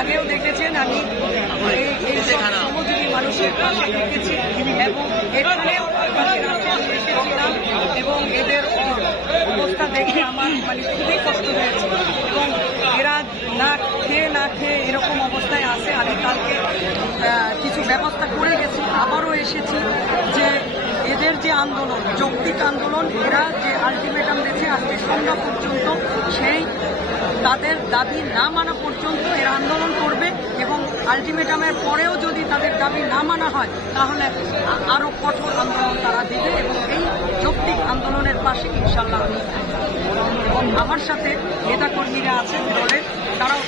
আগেও দেখেছেন আমি এই শ্রমজীবী মানুষের পাশে দেখেছি এবং এখানেও এসেছিলাম এবং এদের অবস্থা দেখে আমার খুবই কষ্ট হয়েছে এবং এরা না খেয়ে এরকম অবস্থায় আছে। আমি কালকে কিছু ব্যবস্থা করে গেছি, আবারও এসেছি যে এদের যে আন্দোলন, যৌক্তিক আন্দোলন, এরা যে আলটিমেটাম দিয়েছে আজকে সন্ধ্যা পর্যন্ত, সেই তাদের দাবি না মানা পর্যন্ত এরা আন্দোলন করবে এবং আলটিমেটামের পরেও যদি তাদের দাবি না মানা হয় তাহলে আরো কঠোর আন্দোলন তারা দেবে এবং এই যৌক্তিক আন্দোলনের পাশে ইনশাল্লাহ আমি এবং আমার সাথে নেতাকর্মীরা আছেন দলের, তারাও